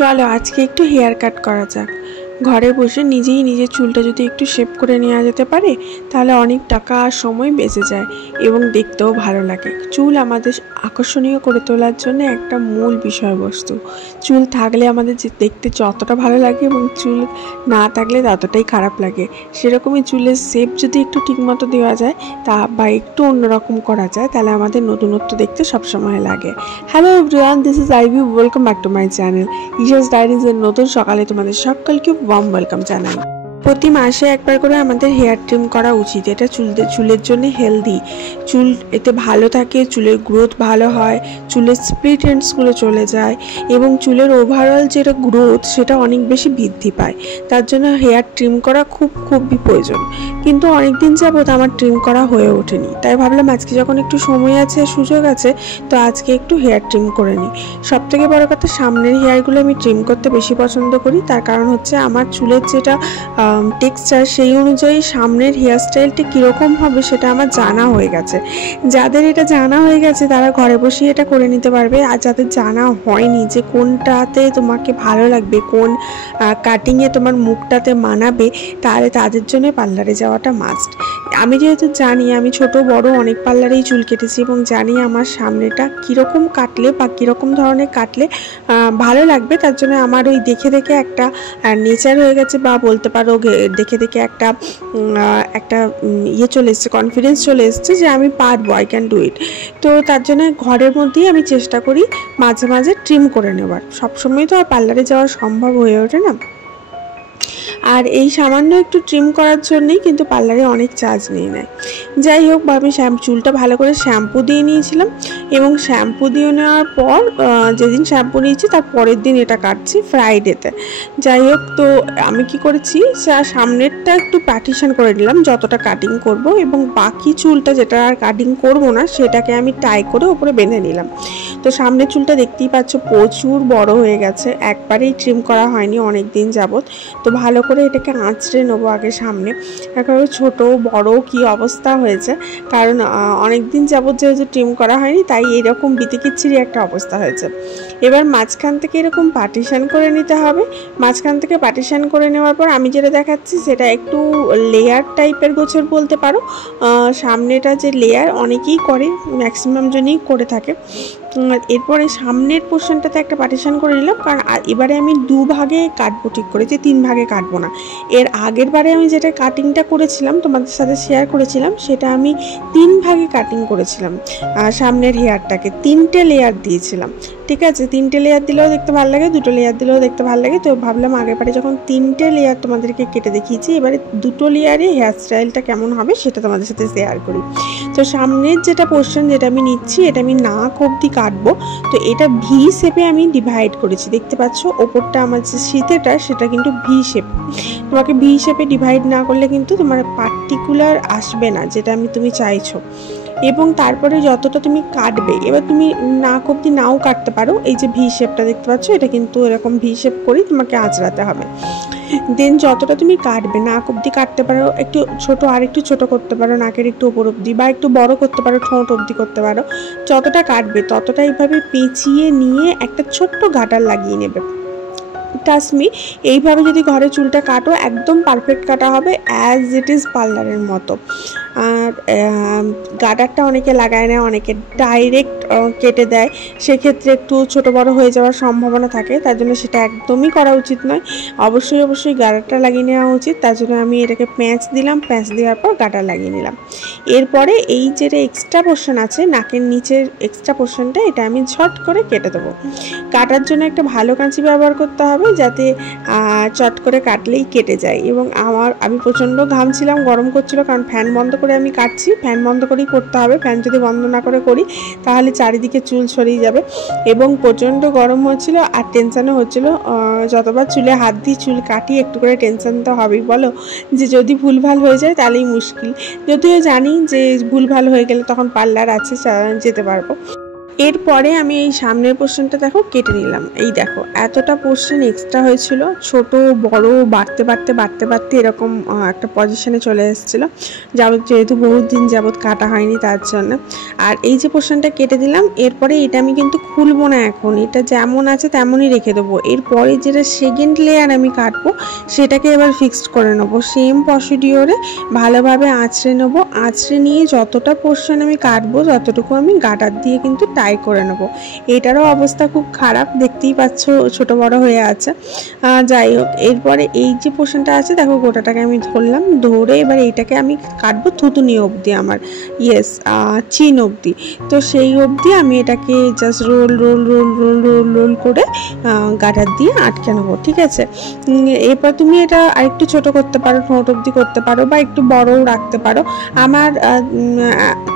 চলো আজকে একটু হেয়ার কাট করা যাক। ঘরে বসে নিজেই নিজের চুলটা যদি একটু শেপ করে নেওয়া যেতে পারে তাহলে অনেক টাকা আর সময় বেঁচে যায় এবং দেখতেও ভালো লাগে। চুল আমাদের আকর্ষণীয় করে তোলার জন্য একটা মূল বিষয়বস্তু। চুল থাকলে আমাদের যে দেখতে যতটা ভালো লাগে এবং চুল না থাকলে ততটাই খারাপ লাগে। সেরকমই চুলের শেপ যদি একটু ঠিকমতো দেওয়া যায় বা একটু অন্যরকম করা যায় তাহলে আমাদের নতুনত্ব দেখতে সবসময় লাগে। Hello everyone, this is Ivy, welcome back to my channel Isha's ডায়েরিজের নতুন সকালে তোমাদের সকলকে ওয়ার্ম ওয়েলকাম জানাই। প্রতি মাসে একবার করে আমাদের হেয়ার ট্রিম করা উচিত। এটা চুলের জন্য হেলদি, চুল এতে ভালো থাকে, চুলের গ্রোথ ভালো হয়, চুলের স্প্লিট এন্ডসগুলো চলে যায় এবং চুলের ওভারঅল যেটা গ্রোথ সেটা অনেক বেশি বৃদ্ধি পায়। তার জন্য হেয়ার ট্রিম করা খুবই প্রয়োজন। কিন্তু অনেকদিন যাবত আমার ট্রিম করা হয়ে ওঠেনি, তাই ভাবলাম আজকে যখন একটু সময় আছে, সুযোগ আছে, তো আজকে একটু হেয়ার ট্রিম করে নিই। সবথেকে বড় কথা, সামনের হেয়ারগুলো আমি ট্রিম করতে বেশি পছন্দ করি। তার কারণ হচ্ছে আমার চুলের যেটা টেক্সচার সেই অনুযায়ী সামনের হেয়ারস্টাইলটি কীরকম হবে সেটা আমার জানা হয়ে গেছে। যাদের এটা জানা হয়ে গেছে তারা ঘরে বসে এটা করে নিতে পারবে, আর যাদের জানা হয়নি যে কোনটাতে তোমাকে ভালো লাগবে, কোন কাটিংয়ে তোমার মুখটাতে মানাবে, তাহলে তাদের জন্য পার্লারে যাওয়াটা মাস্ট। আমি যেহেতু জানি, আমি ছোট বড় অনেক পার্লারেই চুল কেটেছি এবং জানি আমার সামনেটা কীরকম কাটলে বা কীরকম ধরনের কাটলে ভালো লাগবে, তার জন্য আমার ওই দেখে দেখে একটা নেচার হয়ে গেছে, বা বলতে পারো দেখে দেখে একটা ইয়ে চলে এসছে, কনফিডেন্স চলে এসছে যে আমি পারবো, আই ক্যান ডু ইট। তো তার জন্য ঘরের মধ্যেই আমি চেষ্টা করি মাঝে মাঝে ট্রিম করে নেওয়ার। সবসময় তো আর পার্লারে যাওয়া সম্ভব হয়ে ওঠে না, আর এই সামান্য একটু ট্রিম করার জন্যই কিন্তু পার্লারে অনেক চার্জ নিয়ে নেয়। যাই হোক, আমি চুলটা ভালো করে শ্যাম্পু দিয়ে নিয়েছিলাম এবং শ্যাম্পু দিয়ে নেওয়ার পর যেদিন শ্যাম্পু নিয়েছি তার পরের দিন এটা কাটছি ফ্রাইডেতে। যাই হোক, তো আমি কি করেছি, সামনেরটা একটু পার্টিশন করে নিলাম যতটা কাটিং করব, এবং বাকি চুলটা যেটা আর কাটিং করব না সেটাকে আমি টাই করে উপরে বেঁধে নিলাম। তো সামনের চুলটা দেখতেই পাচ্ছ প্রচুর বড় হয়ে গেছে, একবারেই ট্রিম করা হয়নি অনেক দিন যাবত। তো ভালো করে এটাকে আঁচড়ে নেবো আগে সামনে, একেবারে ছোট বড় কি অবস্থা হয়েছে, কারণ অনেক দিন যাবত যেহেতু ট্রিম করা হয়নি তাই এরকম বিতিকিচ্ছিরি একটা অবস্থা হয়েছে। এবার মাঝখান থেকে এরকম পার্টিশন করে নিতে হবে। মাঝখান থেকে পার্টিশন করে নেওয়ার পর আমি যেটা দেখাচ্ছি সেটা একটু লেয়ার টাইপের গোছের বলতে পারো। সামনেটা যে লেয়ার অনেকেই করে, ম্যাক্সিমাম জনই করে থাকে। এরপরে সামনের পোর্শনটাতে একটা পার্টিশন করে নিলাম, কারণ এবারে আমি 2 ভাগে কাটবো ঠিক করেছি, 3 ভাগে কাটবো না। এর আগের বারে আমি যেটা কাটিংটা করেছিলাম তোমাদের সাথে শেয়ার করেছিলাম, সেটা আমি 3 ভাগে কাটিং করেছিলাম। সামনের হেয়ারটাকে 3টে লেয়ার দিয়েছিলাম। ঠিক আছে, 3টে লেয়ার দিলেও দেখতে ভালো লাগে, 2টো লেয়ার দিলেও দেখতে ভালো লাগে। তো ভাবলাম আগের বারে যখন 3টে লেয়ার তোমাদেরকে কেটে দেখিয়েছি, এবারে 2টো লেয়ারে হেয়ার স্টাইলটা কেমন হবে সেটা তোমাদের সাথে শেয়ার করি। তো সামনের যেটা পোর্শন যেটা আমি নিচ্ছি, এটা আমি নাক অবধি কাটবো। তো এটা ভি শেপে আমি ডিভাইড করেছি, দেখতে পাচ্ছ ওপরটা আমার যে শীতেটা সেটা কিন্তু ভি শেপ। তোমাকে ভি শেপে ডিভাইড না করলে কিন্তু তোমার পার্টিকুলার আসবে না যেটা তুমি চাইছো। এবং তারপরে যতটা তুমি কাটবে, এবার তুমি নাক অবধি নাও কাটতে পারো। এই যে ভি শেপটা দেখতে পাচ্ছ, এটা কিন্তু এরকম ভি শেপ করেই তোমাকে আঁচড়াতে হবে। দেন যতটা তুমি কাটবে, নাক অবধি কাটতে পারো, একটু ছোট আর একটু ছোট করতে পারো নাকের একটু ওপর অবধি, বা একটু বড় করতে পারো ঠোঁট অবধি করতে পারো। যতটা কাটবে ততটা এইভাবে পেঁচিয়ে নিয়ে একটা ছোট্ট গাটার লাগিয়ে নেবে। ট্রাস্ট মি, এইভাবে যদি ঘরে চুলটা কাটো একদম পারফেক্ট কাটা হবে, অ্যাজ ইট ইজ পার্লারের মতো। আর গাটারটা অনেকে লাগায় না, অনেকে ডাইরেক্ট কেটে দেয়, সেক্ষেত্রে একটু ছোট বড় হয়ে যাওয়ার সম্ভাবনা থাকে, তার জন্য সেটা একদমই করা উচিত নয়। অবশ্যই গাটারটা লাগিয়ে নেওয়া উচিত। তার জন্য আমি এটাকে প্যাঁচ দিলাম, প্যাঁচ দেওয়ার পর গাটার লাগিয়ে নিলাম। এরপরে এই যেটা এক্সট্রা পোর্শন আছে, নাকের নিচের এক্সট্রা পোর্শনটা, এটা আমি ঝট করে কেটে দেবো। কাটার জন্য একটা ভালো কাঁচি ব্যবহার করতে হবে যাতে চট করে কাটলেই কেটে যায়। এবং আমি প্রচণ্ড ঘামছিলাম, গরম করছিল, কারণ ফ্যান বন্ধ করে আমি কাটছি। ফ্যান বন্ধ করেই করতে হবে, ফ্যান যদি বন্ধ না করে করি তাহলে চারিদিকে চুল ছড়িয়ে যাবে। এবং প্রচণ্ড গরম হচ্ছিল আর টেনশানও হচ্ছিল। যতবার চুলে হাত দিয়ে চুল কাটি একটু করে টেনশান তো হবেই, বলো, যে যদি ভুলভাল হয়ে যায় তাহলেই মুশকিল। যদিও জানি যে ভুলভাল হয়ে গেলে তখন পার্লার আছে, যেতে পারবো। এরপরে আমি এই সামনের পোর্শনটা দেখো কেটে নিলাম। এই দেখো এতটা পোর্শন এক্সট্রা হয়েছিল, ছোট বড় বাড়তে বাড়তে বাড়তে বাড়তে এরকম একটা পজিশনে চলে এসেছিলো, যেহেতু বহুত দিন যাবৎ কাটা হয়নি তার জন্য। আর এই যে পোর্শনটা কেটে দিলাম, এরপরে এটা আমি কিন্তু খুলবো না এখন, এটা যেমন আছে তেমনই রেখে দেবো। এরপরে যেটা সেকেন্ড লেয়ার আমি কাটবো সেটাকে এবার ফিক্সড করে নেবো। সেম প্রসিডিওরে ভালোভাবে আঁচড়ে নেবো, আঁচড়ে নিয়ে যতটা পোর্শন আমি কাটবো ততটুকু আমি গাটার দিয়ে কিন্তু টাই করে নেবো। এটারও অবস্থা খুব খারাপ, দেখতেই পাচ্ছ ছোট বড় হয়ে আছে। যাই হোক, এরপরে এই যে পোর্শনটা আছে দেখো গোটাটাকে আমি ধরলাম, ধরে এবার এইটাকে আমি কাটবো থুতুনি অবধি, আমার চিন অবধি। তো সেই অবধি আমি এটাকে just roll roll roll roll roll roll করে গাটার দিয়ে আটকে নেবো, ঠিক আছে। এরপর তুমি এটা আরেকটু ছোট করতে পারো, ঠোঁট অবধি করতে পারো বা একটু বড়ও রাখতে পারো। আমার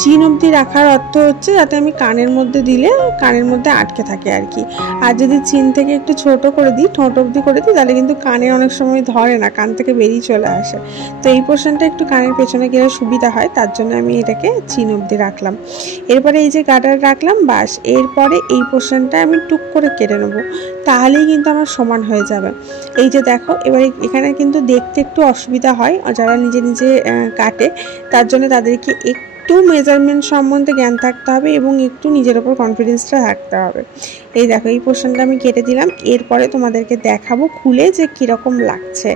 চিন অবধি রাখার অর্থ হচ্ছে যাতে আমি কানের মধ্যে দিলে কানের মধ্যে আটকে থাকে আর কি। আর যদি চিন থেকে একটু ছোট করে দিই, ঠোঁট অবধি করে দিই, তাহলে কিন্তু কানে অনেক সময় ধরে না, কান থেকে বেরিয়ে চলে আসে। তো এই পোর্শনটা একটু কানের পেছনে গেলে সুবিধা হয়, তার জন্য আমি এটাকে চিন অবধি রাখলাম। এরপরে এই যে গাটার রাখলাম, বাস এরপরে এই পোর্শনটা আমি টুক করে কেটে নেবো, তাহলেই কিন্তু আমার সমান হয়ে যাবে। এই যে দেখো, এবারে এখানে কিন্তু দেখতে একটু অসুবিধা হয় যারা নিজে নিজে কাটে, তার জন্য তাদেরকে একটু মেজারমেন্ট সম্বন্ধে জ্ঞান থাকতে হবে এবং একটু নিজের ওপর কনফিডেন্সটা থাকতে হবে। এই দেখো এই পোর্শনটা আমি কেটে দিলাম। এরপরে তোমাদেরকে দেখাবো খুলে যে কীরকম লাগছে,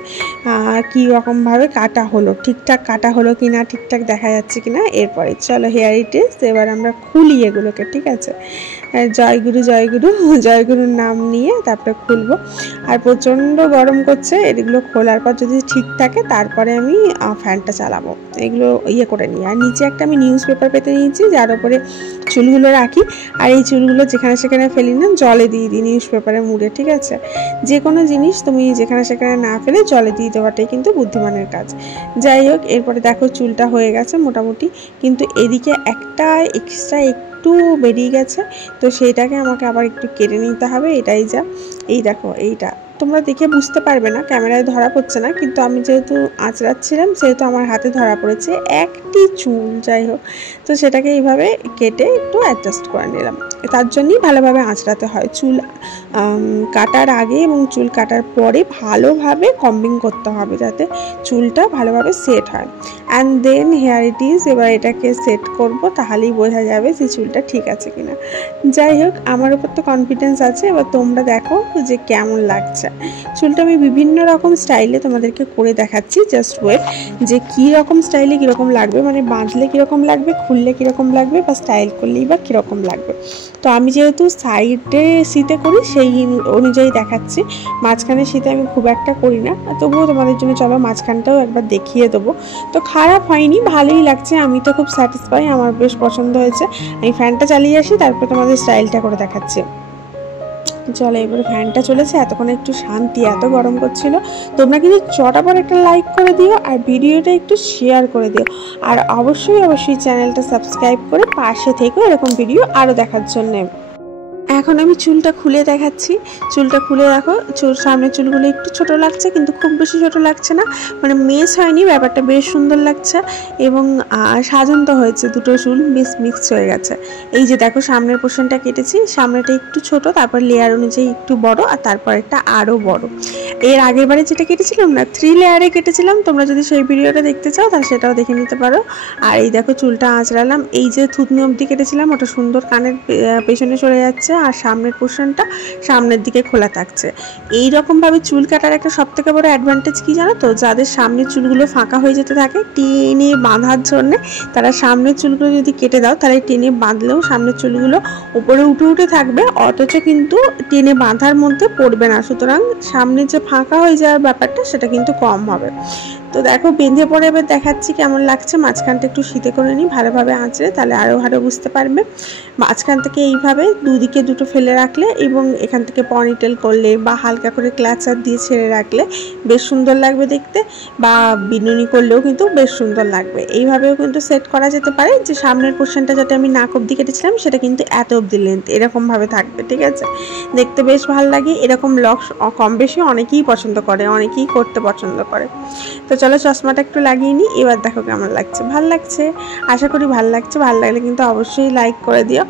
কীরকমভাবে কাটা হলো, ঠিকঠাক কাটা হলো কিনা, ঠিকঠাক দেখা যাচ্ছে কিনা। এরপরে চলো হেয়ার ইট ইজ, এবার আমরা খুলি এগুলোকে, ঠিক আছে। জয়গুরু জয়গুরু জয়গুরুর নাম নিয়ে তারপরে খুলবো। আর প্রচণ্ড গরম করছে, এগুলো খোলার পর যদি ঠিক থাকে তারপরে আমি ফ্যানটা চালাবো। এগুলো করে নিই। আর নিচে একটা আমি নিউজ পেপার পেতে নিয়েছি, যার উপরে চুলগুলো রাখি। আর এই চুলগুলো যেখানে সেখানে ফেলি না, জলে দিয়ে দিই নিউজ পেপারে মুড়ে, ঠিক আছে। যে কোনো জিনিস তুমি যেখানে সেখানে না ফেলে জলে দিয়ে দেওয়াটাই কিন্তু বুদ্ধিমানের কাজ। যাই হোক, এরপরে দেখো চুলটা হয়ে গেছে মোটামুটি, কিন্তু এদিকে একটা এক্সট্রা একটু বেরিয়ে গেছে, তো সেইটাকে আমাকে আবার একটু কেটে নিতে হবে। এটাই যা, এই দেখো এইটা তোমরা দেখে বুঝতে পারবে না, ক্যামেরায় ধরা পড়ছে না, কিন্তু আমি যেহেতু আঁচড়াচ্ছিলাম সেহেতু আমার হাতে ধরা পড়েছে একটি চুল। যাই হোক, তো সেটাকে এইভাবে কেটে একটু অ্যাডজাস্ট করে নিলাম। তার জন্যই ভালোভাবে আঁচড়াতে হয়। চুল কাটার আগে এবং চুল কাটার পরে ভালোভাবে কম্বিং করতে হবে যাতে চুলটা ভালোভাবে সেট হয়। And then here it is, এবার এটাকে সেট করব, তাহলেই বোঝা যাবে যে চুলটা ঠিক আছে কিনা। যাই হোক, আমার উপর তো কনফিডেন্স আছে, এবার তোমরা দেখো যে কেমন লাগছে। চুলটা আমি বিভিন্ন রকম স্টাইলে তোমাদেরকে করে দেখাচ্ছি, জাস্ট ওয়েট, যে কী রকম স্টাইলে কীরকম লাগবে, মানে বাঁধলে কীরকম লাগবে, খুললে কীরকম লাগবে, বা স্টাইল করলেই বা কীরকম লাগবে। তো আমি যেহেতু সাইডে শীতে করি সেই অনুযায়ী দেখাচ্ছি, মাঝখানে শীতে আমি খুব একটা করি না, তবুও তোমাদের জন্য চলো মাঝখানটাও একবার দেখিয়ে দেবো। তো খারাপ হয়নি, ভালোই লাগছে, আমি তো খুব স্যাটিসফাই, আমার বেশ পছন্দ হয়েছে। আমি ফ্যানটা চালিয়ে আসি, তারপর তোমাদের স্টাইলটা করে দেখাচ্ছি। চলো এবারে ফ্যানটা চলেছে, এতক্ষণ একটু শান্তি, এত গরম করছিল। তোমরা কিন্তু চটাপট একটা লাইক করে দিও আর ভিডিওটা একটু শেয়ার করে দিও, আর অবশ্যই অবশ্যই চ্যানেলটা সাবস্ক্রাইব করে পাশে থেকো এরকম ভিডিও আরও দেখার জন্যে। এখন আমি চুলটা খুলে দেখাচ্ছি। চুলটা খুলে দেখো, সামনের চুলগুলো একটু ছোট লাগছে, কিন্তু খুব বেশি ছোট লাগছে না, মানে মেস হয়নি, ব্যাপারটা বেশ সুন্দর লাগছে এবং সাজান্ত হয়েছে, দুটো চুল বেশ মিক্স হয়ে গেছে। এই যে দেখো সামনের পোর্শনটা কেটেছি, সামনেটা একটু ছোট, তারপর লেয়ার অনুযায়ী একটু বড়, আর তারপর একটা আরও বড়। এর আগের বারে যেটা কেটেছিলাম না, 3 লেয়ারে কেটেছিলাম, তোমরা যদি সেই ভিডিওটা দেখতে চাও তাহলে সেটাও দেখে নিতে পারো। আর এই দেখো চুলটা আঁচড়ালাম, এই যে থুতনি অবধি কেটেছিলাম ওটা সুন্দর কানের পেছনে চলে যাচ্ছে, আর সামনের পোর্শনটা সামনের দিকে খোলা থাকছে। এই রকমভাবে চুল কাটার একটা সবথেকে বড় অ্যাডভান্টেজ কি জানো তো, যাদের সামনের চুলগুলো ফাঁকা হয়ে যেতে থাকে টেনে বাঁধার জন্যে, তারা সামনের চুলগুলো যদি কেটে দাও তাহলে টেনে বাঁধলেও সামনের চুলগুলো উপরে উঠে উঠে থাকবে, অথচ কিন্তু টেনে বাঁধার মধ্যে পড়বে না। সুতরাং সামনে যে ফাঁকা হয়ে যাওয়ার ব্যাপারটা সেটা কিন্তু কম হবে। তো দেখো বেঁধে পরে এবার দেখাচ্ছি কেমন লাগছে। মাঝখানটা একটু শীতে করে নিই ভালোভাবে আঁচড়ে, তাহলে আরও ভালো বুঝতে পারবে। মাঝখান থেকে এইভাবে দুদিকে দুটো ফেলে রাখলে এবং এখান থেকে পনিটেল করলে বা হালকা করে ক্লাচার দিয়ে ছেড়ে রাখলে বেশ সুন্দর লাগবে দেখতে, বা বিনুনি করলেও কিন্তু বেশ সুন্দর লাগবে। এইভাবেও কিন্তু সেট করা যেতে পারে যে সামনের পোর্শনটা যাতে আমি নাক অবধি কেটেছিলাম সেটা কিন্তু এত অবধি লেন্থ এরকমভাবে থাকবে, ঠিক আছে? দেখতে বেশ ভালো লাগে। এরকম লক্স কম বেশি অনেকেই পছন্দ করে, অনেকেই করতে পছন্দ করে। তো চলো চশমাটা একটু লাগিয়ে নিই, এবার দেখো কেমন লাগছে। ভাল লাগছে, আশা করি ভাল লাগছে। ভালো লাগলে কিন্তু অবশ্যই লাইক করে দিও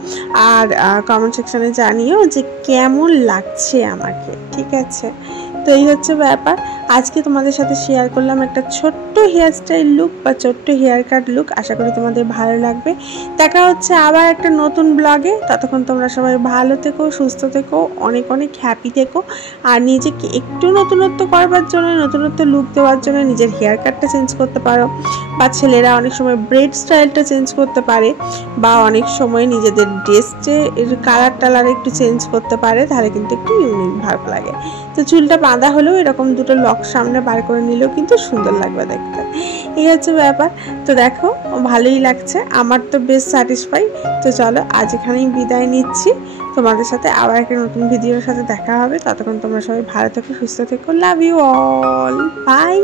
আর কমেন্ট সেকশনে জানিও যে কেমন লাগছে আমাকে, ঠিক আছে? তো এই হচ্ছে ব্যাপার। আজকে তোমাদের সাথে শেয়ার করলাম একটা ছোট্ট হেয়ারস্টাইল লুক বা ছোট্ট হেয়ার কাট লুক। আশা করি তোমাদের ভালো লাগবে। দেখা হচ্ছে আবার একটা নতুন ব্লগে। ততক্ষণ তোমরা সবাই ভালো থেকো, সুস্থ থেকো, অনেক অনেক হ্যাপি থেকো। আর নিজেকে একটু নতুনত্ব করবার জন্য, নতুনত্ব লুক দেওয়ার জন্য নিজের হেয়ার কাটটা চেঞ্জ করতে পারো, বা ছেলেরা অনেক সময় ব্রেড স্টাইলটা চেঞ্জ করতে পারে, বা অনেক সময় নিজেদের ড্রেসের কালার টালার একটু চেঞ্জ করতে পারে, তাহলে কিন্তু একটু ইউনিক ভালো লাগে। তো চুলটা বাঁধা হলেও এরকম দুটো লক সামনে বার করে নিলেও কিন্তু সুন্দর লাগবে দেখতে। এই হচ্ছে ব্যাপার। তো দেখো ভালোই লাগছে, আমার তো বেশ স্যাটিসফাই। তো চলো আজ এখানেই বিদায় নিচ্ছি। তোমাদের সাথে আবার একটা নতুন ভিডিওর সাথে দেখা হবে। ততক্ষণ তোমরা সবাই ভালো থেকো, সুস্থ থেকো। Love you all, by.